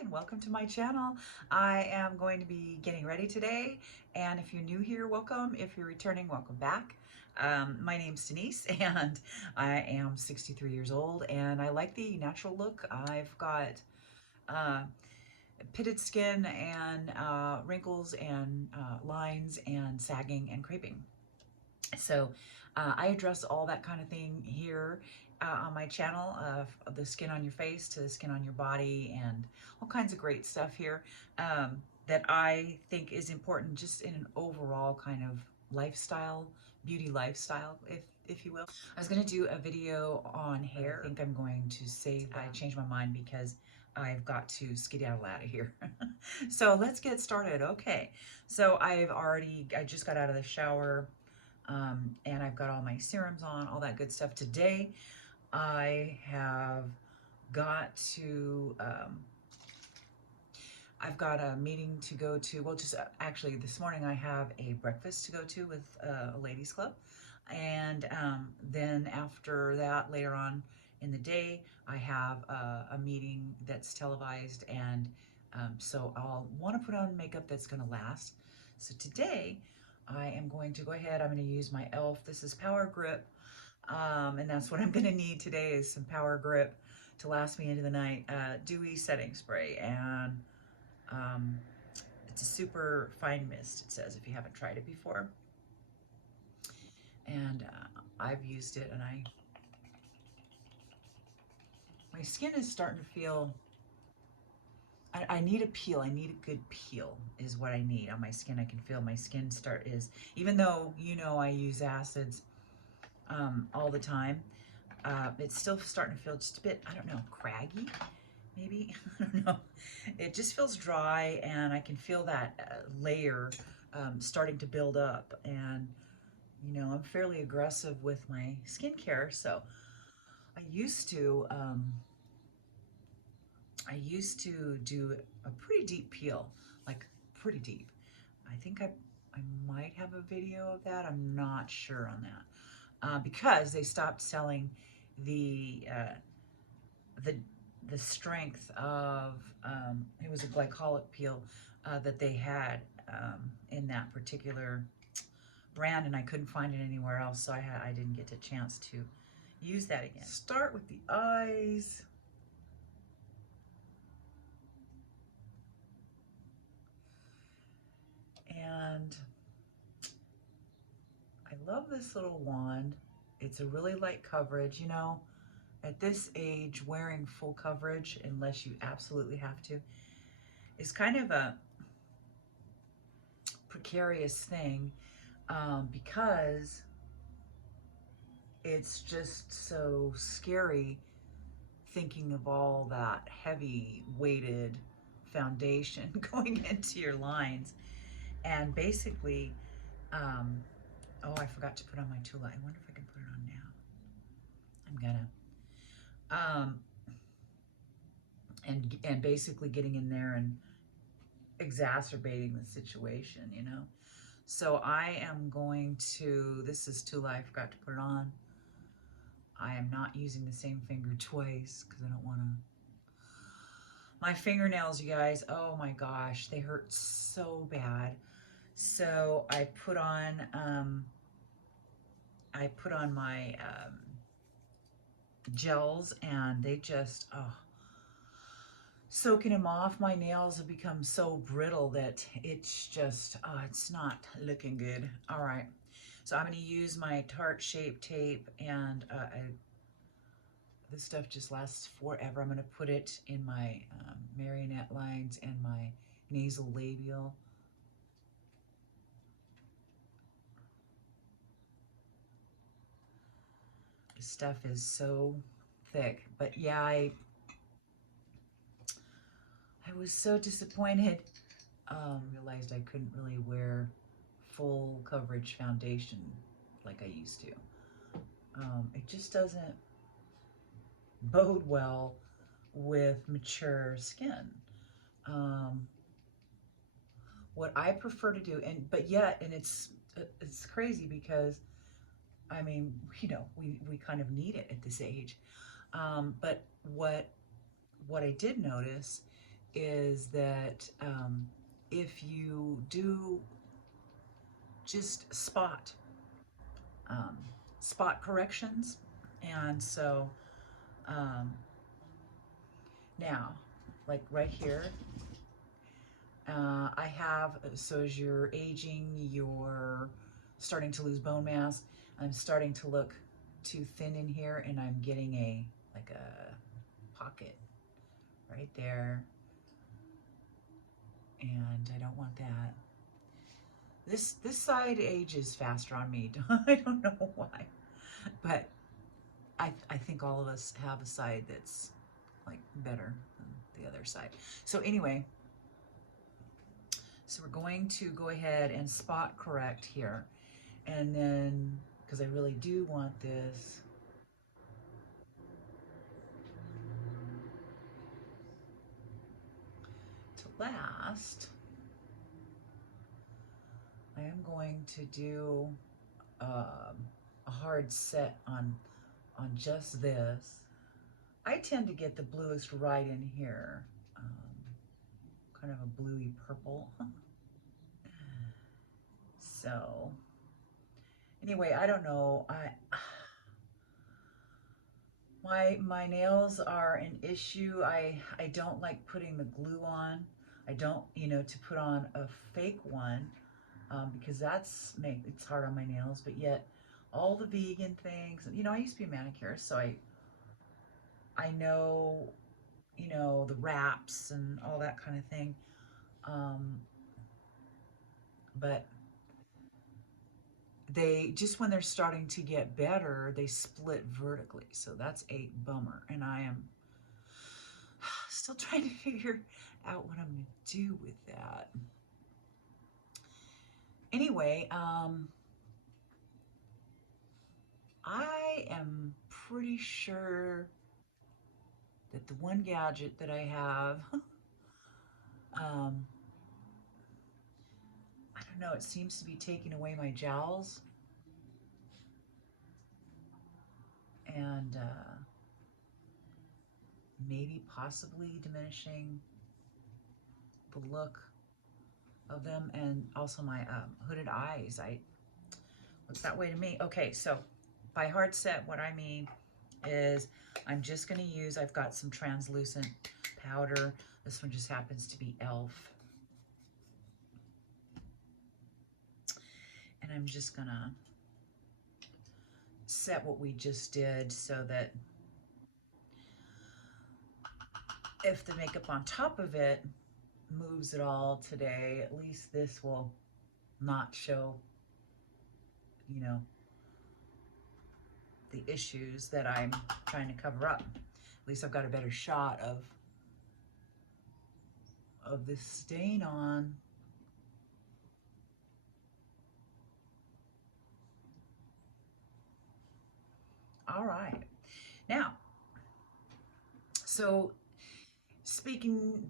and welcome to my channel. I am going to be getting ready today, and if you're new here, welcome. If you're returning, welcome back. My name's Denise and I am 63 years old and I like the natural look. I've got uh, pitted skin and wrinkles and lines and sagging and creping. So I address all that kind of thing here on my channel, the skin on your face to the skin on your body and all kinds of great stuff here that I think is important just in an overall kind of lifestyle, beauty lifestyle, if you will. I was going to do a video on hair. I think I'm going to save, I changed my mind because I've got to skedaddle out of here. So let's get started. Okay, so I just got out of the shower. And I've got all my serums on, all that good stuff. Today, I have got to, I've got a meeting to go to. Well, just actually this morning I have a breakfast to go to with a ladies club. And then after that, later on in the day, I have a meeting that's televised. And so I'll want to put on makeup that's going to last. So today, I am going to go ahead, I'm going to use my e.l.f. This is Power Grip, and that's what I'm going to need today is some Power Grip to last me into the night. Dewey setting spray, and it's a super fine mist, it says, if you haven't tried it before. And I've used it, and my skin is starting to feel, I need a peel. I need a good peel is what I need on my skin. I can feel my skin even though, you know, I use acids all the time, it's still starting to feel just a bit, I don't know, craggy, maybe? I don't know. It just feels dry, and I can feel that layer starting to build up. And, you know, I'm fairly aggressive with my skincare, so I used to do a pretty deep peel, like pretty deep. I think I might have a video of that. I'm not sure on that because they stopped selling the strength of it was a glycolic peel that they had in that particular brand, and I couldn't find it anywhere else, so I didn't get a chance to use that again. Start with the eyes. And I love this little wand. It's a really light coverage. You know, at this age, wearing full coverage, unless you absolutely have to, is kind of a precarious thing because it's just so scary thinking of all that heavy weighted foundation going into your lines. And basically, oh, I forgot to put on my Tula. I wonder if I can put it on now. I'm gonna. And basically getting in there and exacerbating the situation, you know. So I am going to, this is Tula, I forgot to put it on. I am not using the same finger twice because I don't want to. My fingernails, you guys, oh my gosh, they hurt so bad. So I put on my gels, and they just, soaking them off. My nails have become so brittle that it's just, it's not looking good. All right, so I'm going to use my Tarte Shape Tape, and this stuff just lasts forever. I'm going to put it in my marionette lines and my nasal labial. This stuff is so thick, but yeah, I was so disappointed. Realized I couldn't really wear full coverage foundation like I used to. It just doesn't bode well with mature skin. What I prefer to do, and it's crazy because I mean, you know, we kind of need it at this age. But what I did notice is that if you do just spot corrections, and so now, like right here, I have, so as you're aging, you're starting to lose bone mass. I'm starting to look too thin in here, and I'm getting like a pocket right there, and I don't want that. This side ages faster on me. I don't know why, but I think all of us have a side that's like better than the other side. So anyway, so we're going to go ahead and spot correct here, and then because I really do want this to last, I am going to do a hard set on just this. I tend to get the bluest right in here, kind of a bluey purple. So anyway, I don't know. My nails are an issue. I don't like putting the glue on. I don't, to put on a fake one because it's hard on my nails. But yet, all the vegan things. I used to be a manicurist, so I know, the wraps and all that kind of thing. But they just, when they're starting to get better, they split vertically. So that's a bummer. And I am still trying to figure out what I'm going to do with that. Anyway, I am pretty sure that the one gadget that I have, I don't know, it seems to be taking away my jowls. And maybe possibly diminishing the look of them, and also my hooded eyes. Looks that way to me. Okay, so by hard set, what I mean is I'm just going to use, I've got some translucent powder. This one just happens to be e.l.f. And I'm just going to set what we just did so that if the makeup on top of it moves at all today, at least this will not show, the issues that I'm trying to cover up. At least I've got a better shot of this stain on. All right. Now, so speaking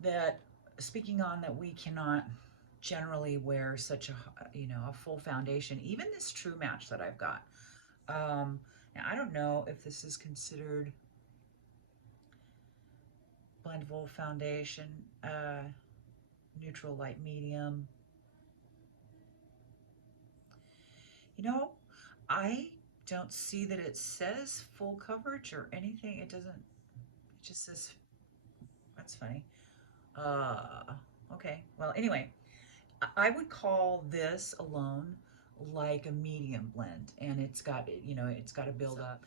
on that, we cannot generally wear such a full foundation, even this True Match that I've got. Now I don't know if this is considered blendable foundation, neutral, light, medium. I don't see that it says full coverage or anything. It doesn't, it just says, that's funny. Okay, well, anyway, I would call this alone like a medium blend, and it's got, it's got to build up.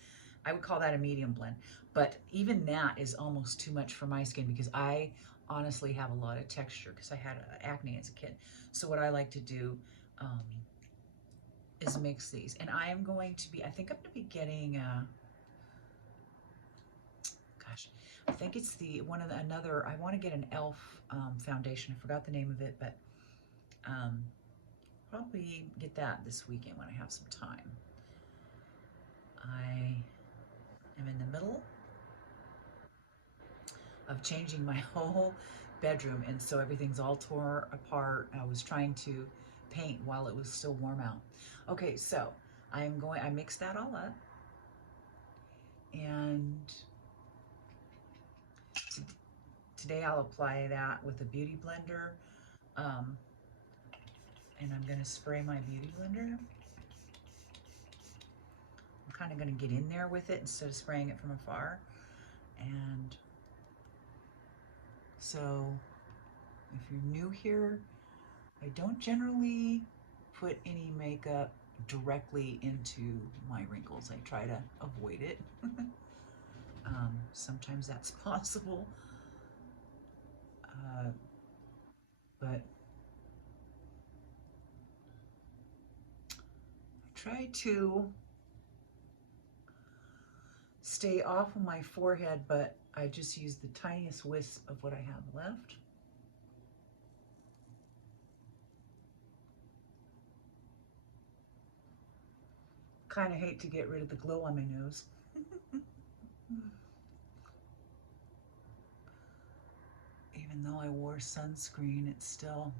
I would call that a medium blend, but even that is almost too much for my skin because I honestly have a lot of texture because I had acne as a kid. So what I like to do is mix these, and I am going to be, I think I'm going to be getting, gosh, I think it's the another, I want to get an e.l.f. Foundation. I forgot the name of it, but probably get that this weekend when I have some time. I am in the middle of changing my whole bedroom, and so everything's all torn apart. I was trying to paint while it was still warm out. Okay, so I mixed that all up, and Today I'll apply that with a beauty blender. Um, and I'm gonna spray my beauty blender. I'm kind of gonna get in there with it instead of spraying it from afar. And so if you're new here, I don't generally put any makeup directly into my wrinkles. I try to avoid it. Sometimes that's possible, but I try to stay off of my forehead, but I just use the tiniest wisp of what I have left. Kind of hate to get rid of the glow on my nose. Even though I wore sunscreen, it's still...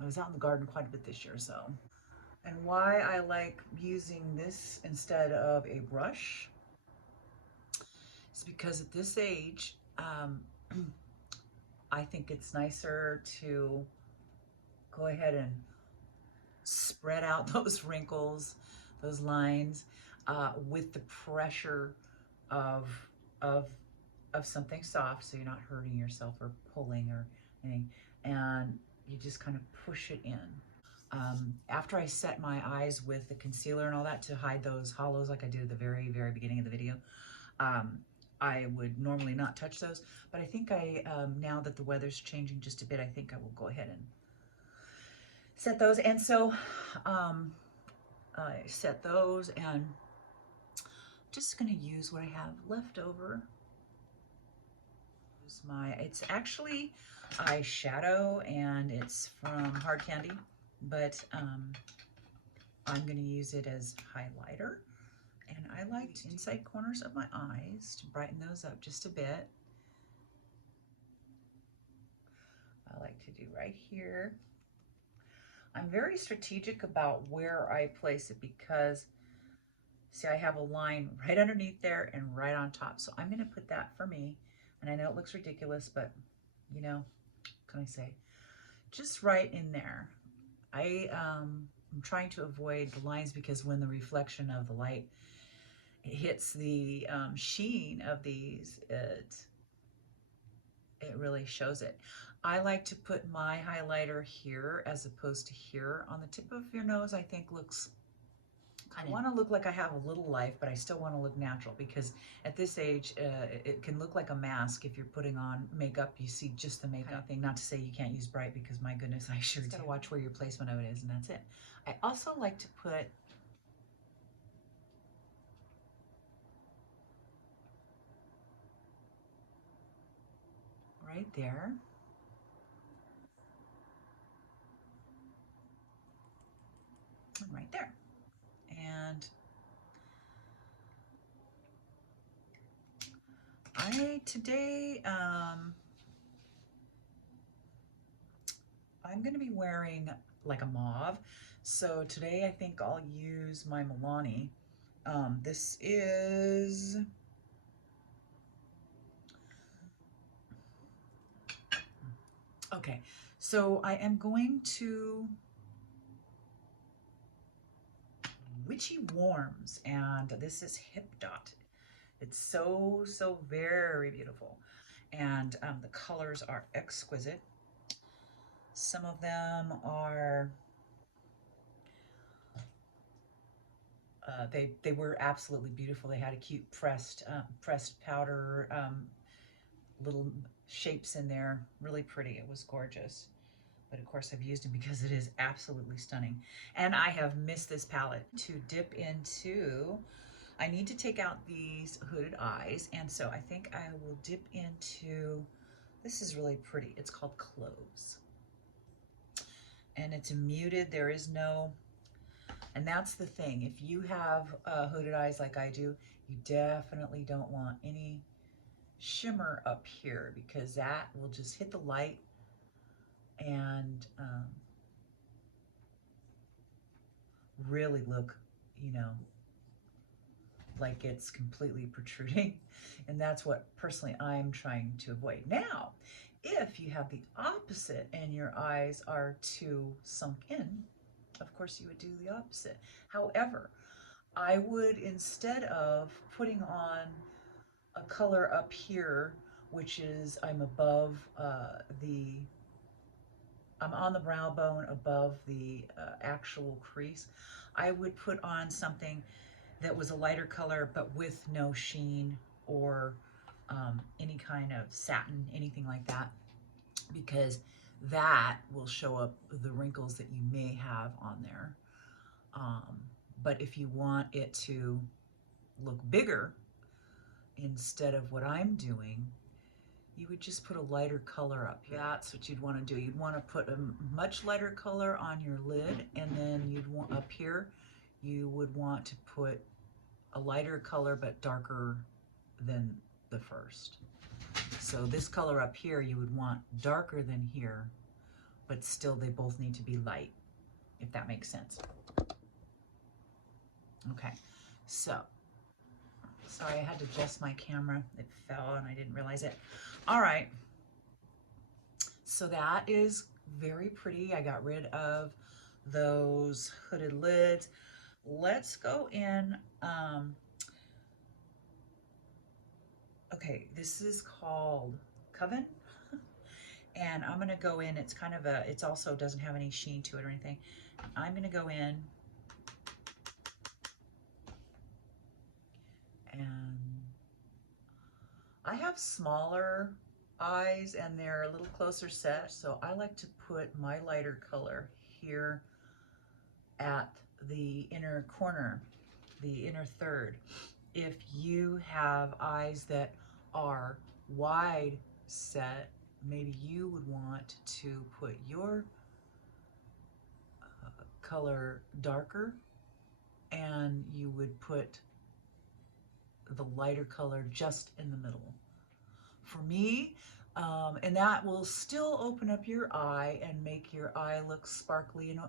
I was out in the garden quite a bit this year, so. And why I like using this instead of a brush is because at this age, I think it's nicer to go ahead and spread out those wrinkles, those lines, with the pressure of something soft, so you're not hurting yourself or pulling or anything, and you just kind of push it in. After I set my eyes with the concealer and all that to hide those hollows like I did at the very, very beginning of the video, I would normally not touch those, but I think now that the weather's changing just a bit, I think I will go ahead and set those. And so I set those, and I'm just gonna use what I have left over. It's actually eyeshadow, and it's from Hard Candy, but I'm gonna use it as highlighter. And I like inside corners of my eyes to brighten those up just a bit. I like to do right here. I'm very strategic about where I place it because, see, I have a line right underneath there and right on top. So I'm gonna put that for me. And I know it looks ridiculous, but you know, what can I say? Just right in there. I'm trying to avoid the lines because when the reflection of the light hits the sheen of these, it really shows it. I like to put my highlighter here as opposed to here on the tip of your nose. I think looks kind of, I want to look like I have a little life, but I still want to look natural because at this age, it can look like a mask if you're putting on makeup. You see just the makeup thing. Not to say you can't use bright because my goodness, I sure do. Gotta watch where your placement of it is, and that's it. I also like to put right there. And right there. And today, I'm gonna be wearing like a mauve. So today I think I'll use my Milani. This is, okay, so I am going to Witchy Warms, and this is Hip Dot. It's so, so very beautiful. And the colors are exquisite. Some of them are, they were absolutely beautiful. They had a cute pressed powder, little shapes in there, really pretty. It was gorgeous. But of course I've used them because it is absolutely stunning. And I have missed this palette to dip into. I need to take out these hooded eyes, and so I think I will dip into, this is really pretty. It's called Clothes. And it's a muted, there is no, and that's the thing. If you have hooded eyes like I do, you definitely don't want any shimmer up here because that will just hit the light and really look, you know, like it's completely protruding. And that's what personally I'm trying to avoid. Now, if you have the opposite and your eyes are too sunk in, of course you would do the opposite. However, I would, instead of putting on a color up here, which is I'm on the brow bone above the actual crease, I would put on something that was a lighter color but with no sheen or any kind of satin, anything like that, because that will show up the wrinkles that you may have on there. But if you want it to look bigger, instead of what I'm doing, you would just put a lighter color up here. That's what you'd want to do. You'd want to put a much lighter color on your lid, and then you'd want up here, you would want to put a lighter color but darker than the first. So this color up here, you would want darker than here, but still they both need to be light, if that makes sense. Okay, so, sorry, I had to adjust my camera. It fell and I didn't realize it. All right, so that is very pretty. I got rid of those hooded lids. Let's go in, okay, this is called Coven. And I'm gonna go in, it's kind of it's also doesn't have any sheen to it or anything. I'm gonna go in and I have smaller eyes and they're a little closer set, so I like to put my lighter color here at the inner corner, the inner third. If you have eyes that are wide set, maybe you would want to put your color darker, and you would put the lighter color just in the middle. For me, and that will still open up your eye and make your eye look sparkly and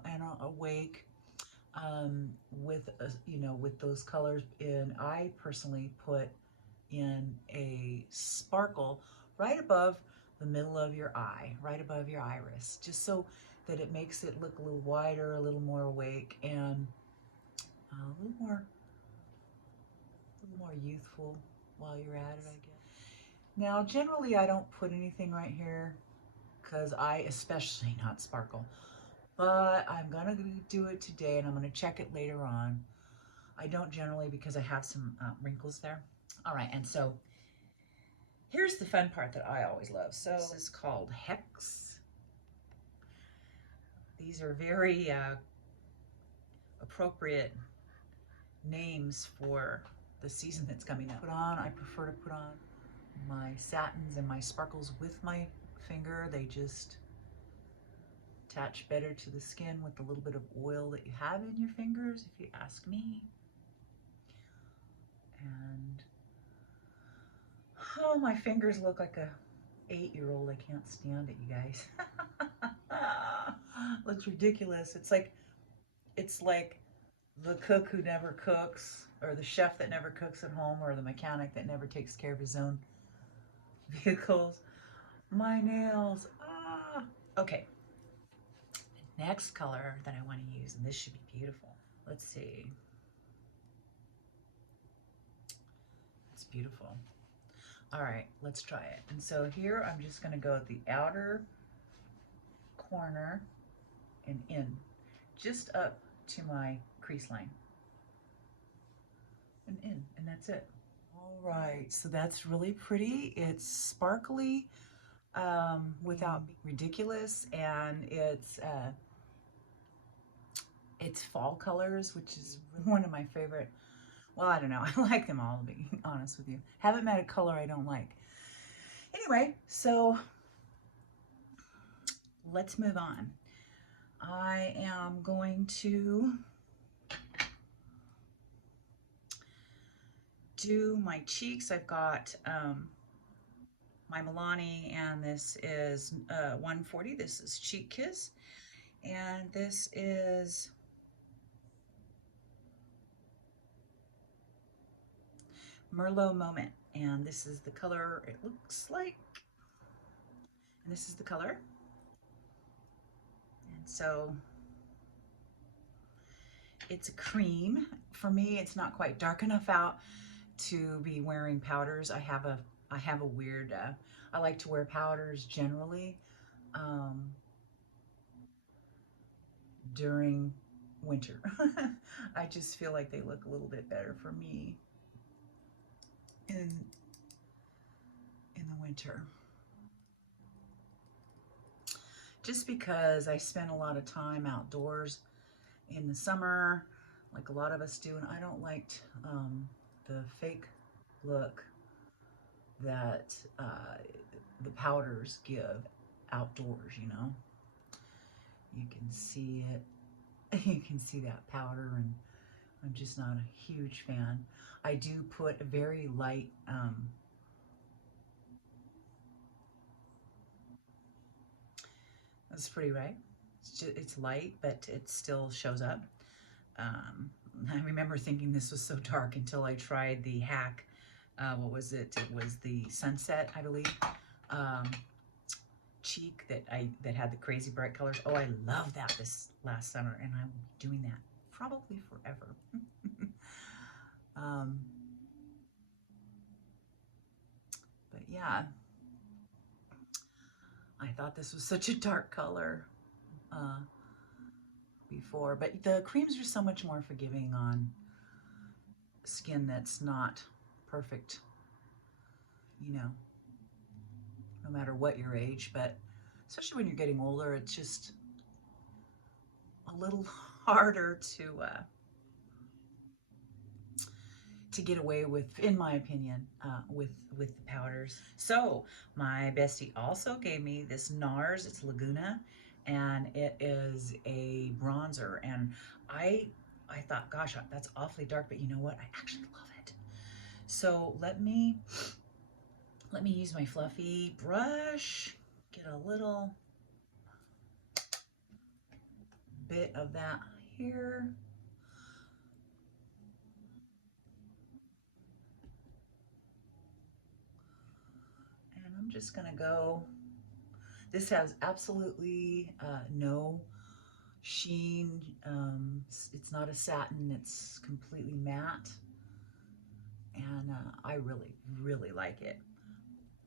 awake with with those colors. And I personally put in a sparkle right above the middle of your eye, right above your iris, just so that it makes it look a little wider, a little more awake, and a little more youthful while you're at it, I guess. Now, generally, I don't put anything right here because I especially not sparkle, but I'm gonna do it today, and I'm gonna check it later on. I don't generally because I have some wrinkles there. All right, and so here's the fun part that I always love. So this is called Hex. These are very appropriate names for the season that's coming up. I prefer to put on my satins and my sparkles with my finger. They just attach better to the skin with the little bit of oil that you have in your fingers, if you ask me. And oh, my fingers look like a 8-year-old. I can't stand it, you guys. Looks ridiculous. It's like the cook who never cooks, or the chef that never cooks at home, or the mechanic that never takes care of his own vehicles. My nails. Okay. Next color that I want to use, and this should be beautiful. Let's see. It's beautiful. All right, let's try it. And so here I'm just going to go at the outer corner and in, just up to my crease line. And in, and that's it. All right, so that's really pretty. It's sparkly without being ridiculous, and it's fall colors, which is one of my favorite. Well, I don't know. I like them all, to be honest with you. Haven't met a color I don't like. Anyway, so let's move on. I am going to do my cheeks. I've got my Milani, and this is 140. This is Cheek Kiss, and this is Merlot Moment. And this is the color, it looks like, and this is the color. And so it's a cream. For me, it's not quite dark enough out to be wearing powders. I have a weird, I like to wear powders generally during winter. I just feel like they look a little bit better for me in the winter. Just because I spend a lot of time outdoors in the summer, like a lot of us do, and I don't like the fake look that the powders give outdoors, you know. You can see it. You can see that powder, and I'm just not a huge fan. I do put a very light that's pretty, right? It's light, but it still shows up. I remember thinking this was so dark until I tried the hack. What was it? It was the Sunset, I believe, cheek that had the crazy bright colors. Oh, I love that this last summer, and I'm doing that probably forever. But yeah, I thought this was such a dark color before, but the creams are so much more forgiving on skin that's not perfect, you know, no matter what your age. But especially when you're getting older, it's just a little harder to get away with, in my opinion, with the powders. So my bestie also gave me this NARS. It's Laguna, and it is a bronzer. And I thought, gosh, that's awfully dark, but you know what? I actually love it. So let me use my fluffy brush, get a little bit of that here. And I'm just gonna go, this has absolutely no sheen. It's not a satin, it's completely matte. And I really, really like it.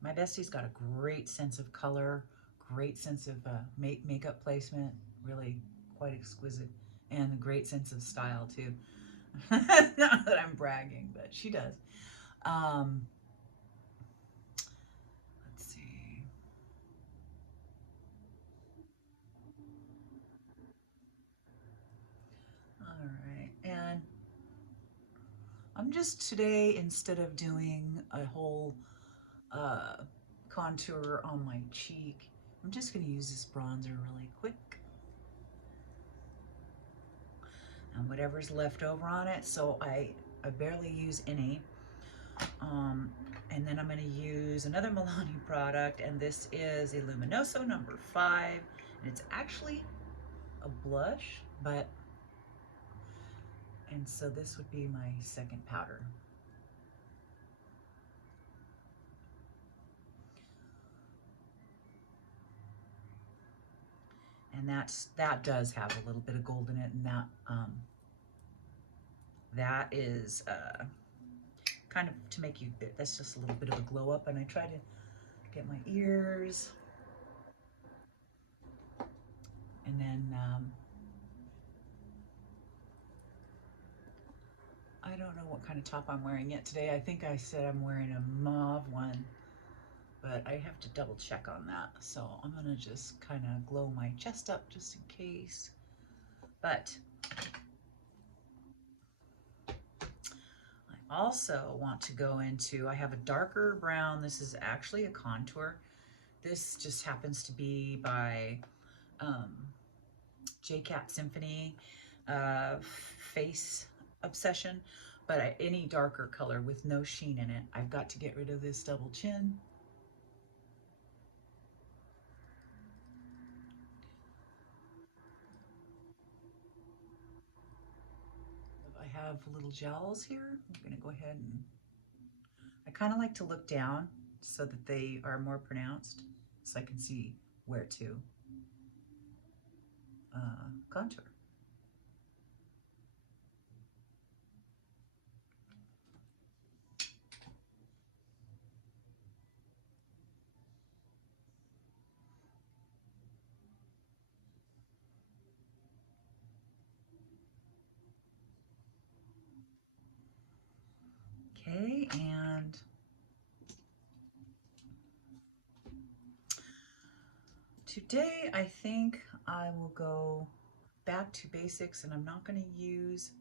My bestie's got a great sense of color, great sense of makeup placement, really quite exquisite, and a great sense of style too. Not that I'm bragging, but she does. Let's see. All right, and I'm just today, instead of doing a whole contour on my cheek, I'm just going to use this bronzer really quick. And whatever's left over on it, so I barely use any. And then I'm going to use another Milani product, and this is a Luminoso number 5. And it's actually a blush, but, and so this would be my second powder. And that does have a little bit of gold in it, and that is kind of to make you, that's just a little bit of a glow up. And I try to get my ears, and then I don't know what kind of top I'm wearing yet today. I think I said I'm wearing a mauve one, but I have to double check on that. So I'm gonna just kind of glow my chest up just in case. But I also want to go into, I have a darker brown. This is actually a contour. This just happens to be by Symphony Face Obsession, but any darker color with no sheen in it. I've got to get rid of this double chin. I have little gels here. I'm gonna go ahead and kind of like to look down so that they are more pronounced, so I can see where to contour. Okay, and today I think I will go back to basics, and I'm not going to use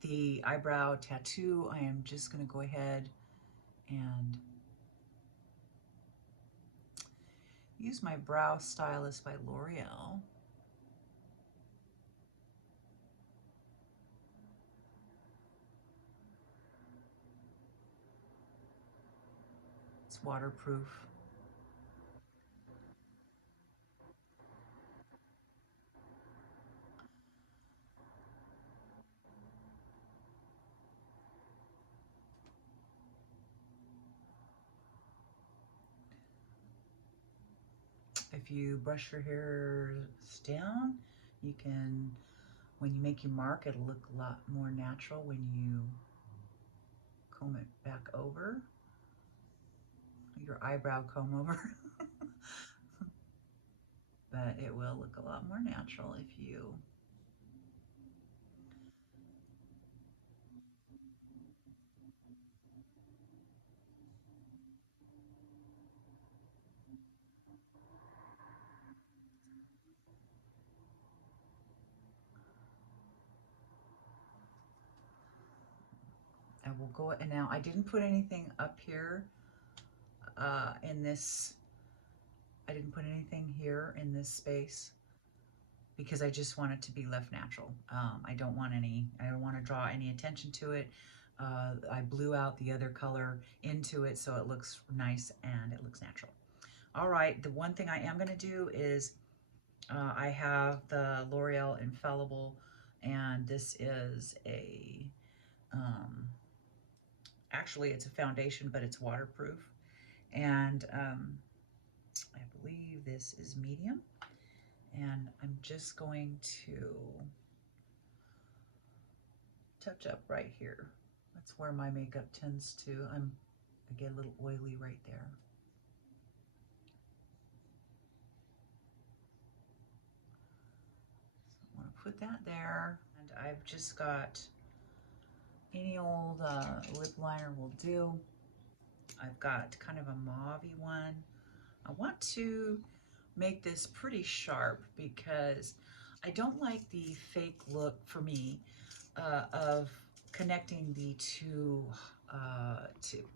the eyebrow tattoo. I am just going to go ahead and use my Brow Stylist by L'Oreal. It's waterproof. If you brush your hairs down, you can, when you make your mark, it'll look a lot more natural when you comb it back over, your eyebrow comb over. But it will look a lot more natural if you I will go, and now I didn't put anything up here in this, I didn't put anything here in this space because I just want it to be left natural. I don't want to draw any attention to it. I blew out the other color into it so it looks nice and it looks natural. All right, the one thing I am going to do is I have the L'Oreal Infallible, and this is a, actually it's a foundation, but it's waterproof. And I believe this is medium. And I'm just going to touch up right here. That's where my makeup tends to, I get a little oily right there. So I want to put that there. And I've just got any old lip liner will do. I've got kind of a mauve-y one. I want to make this pretty sharp because I don't like the fake look, for me, of connecting the two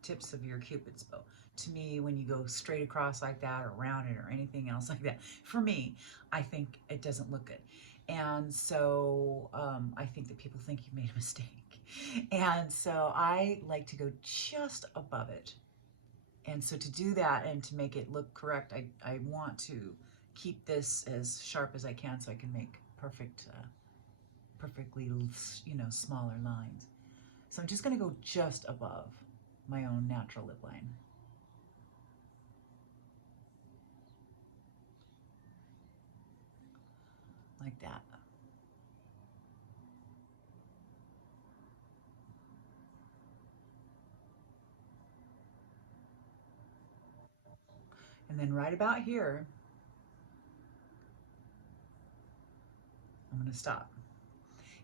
tips of your Cupid's bow. To me, when you go straight across like that or around it or anything else like that, for me, I think it doesn't look good. And so I think that people think you made a mistake. And so I like to go just above it. And so to do that and to make it look correct, I want to keep this as sharp as I can so I can make perfectly, you know, smaller lines. So I'm just going to go just above my own natural lip line. Like that. And then right about here, I'm going to stop.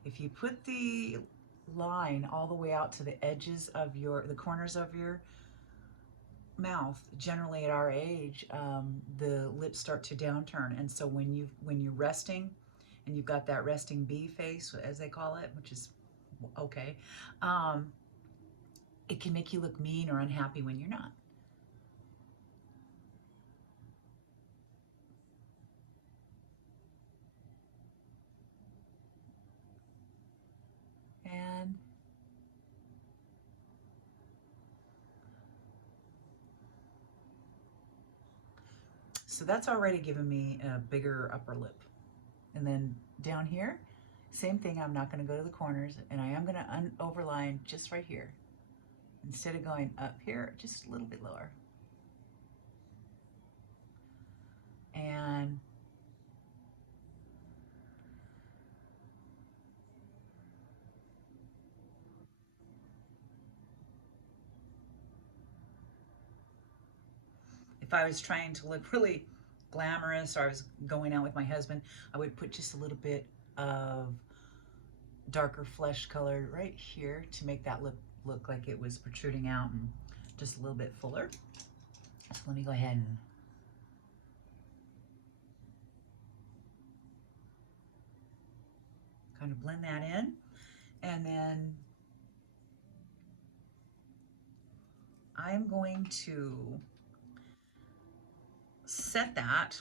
If you put the line all the way out to the edges of the corners of your mouth, generally at our age, the lips start to downturn. And so when you're resting, and you've got that resting bee face, as they call it, which is okay, it can make you look mean or unhappy when you're not. And so that's already given me a bigger upper lip. And then down here, same thing, I'm not going to go to the corners, and I am going to overline just right here. instead of going up here, just a little bit lower. And if I was trying to look really glamorous or I was going out with my husband, I would put just a little bit of darker flesh color right here to make that look like it was protruding out and just a little bit fuller. So let me go ahead and kind of blend that in. And then I'm going to set that.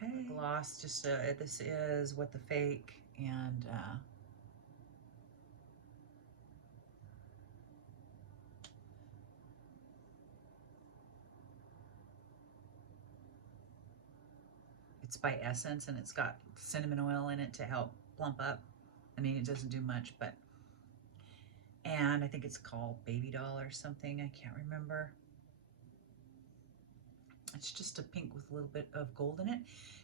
Okay. Gloss, just this is What the Fake, and it's by Essence, and it's got cinnamon oil in it to help plump up. I mean, it doesn't do much, but, and I think it's called Baby Doll or something. I can't remember. It's just a pink with a little bit of gold in it.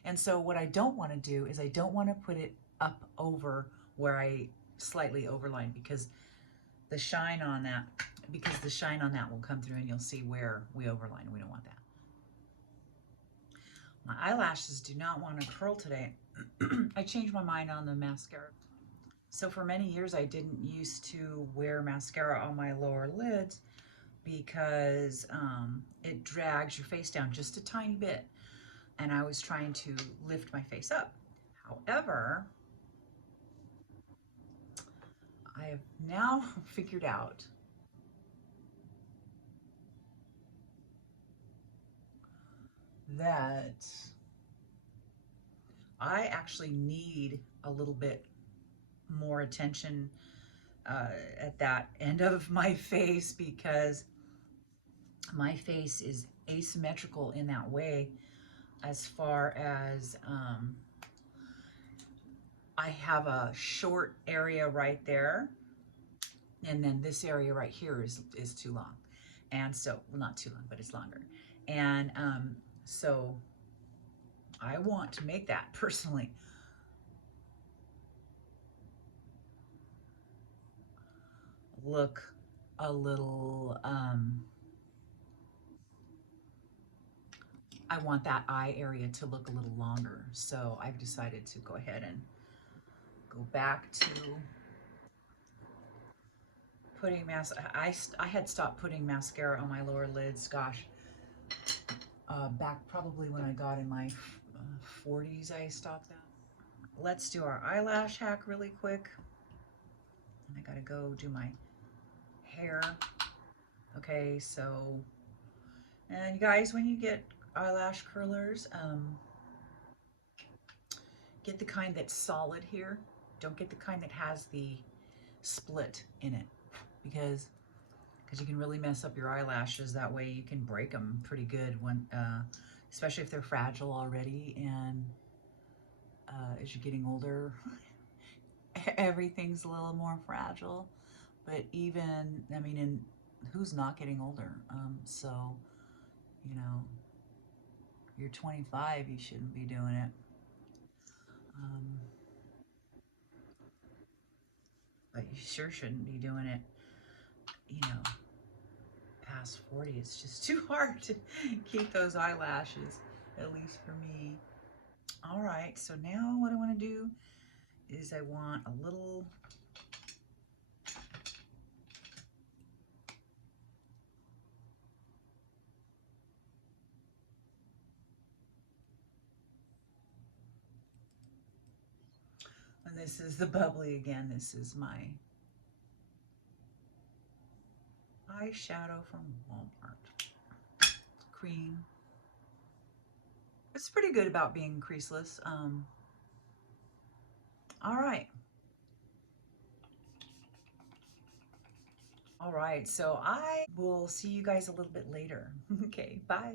And so what I don't want to do is I don't want to put it up over where I slightly overlined, because the shine on that will come through and you'll see where we overline. We don't want that. My eyelashes do not want to curl today. I changed my mind on the mascara. So for many years I didn't used to wear mascara on my lower lids because it drags your face down just a tiny bit, and I was trying to lift my face up. However, I have now figured out that I actually need a little bit more attention at that end of my face, because my face is asymmetrical in that way, as far as I have a short area right there, and then this area right here is too long. And so, well, not too long, but it's longer. And so I want to make that personally look a little, I want that eye area to look a little longer. So I've decided to go ahead and go back to putting I had stopped putting mascara on my lower lids, gosh, back probably when I got in my 40s, I stopped that. Let's do our eyelash hack really quick. And I gotta go do my hair. Okay, so, and you guys, when you get eyelash curlers, get the kind that's solid here. Don't get the kind that has the split in it, because you can really mess up your eyelashes. That way you can break them pretty good when, especially if they're fragile already. And as you're getting older, everything's a little more fragile. But even, I mean, and who's not getting older? So, you know, you're 25, you shouldn't be doing it. But you sure shouldn't be doing it, you know, past 40. It's just too hard to keep those eyelashes, at least for me. All right, so now what I want to do is I want a little, and this is the bubbly again. This is my eyeshadow from Walmart. Cream. It's pretty good about being creaseless. All right. All right, so I will see you guys a little bit later. Okay, bye.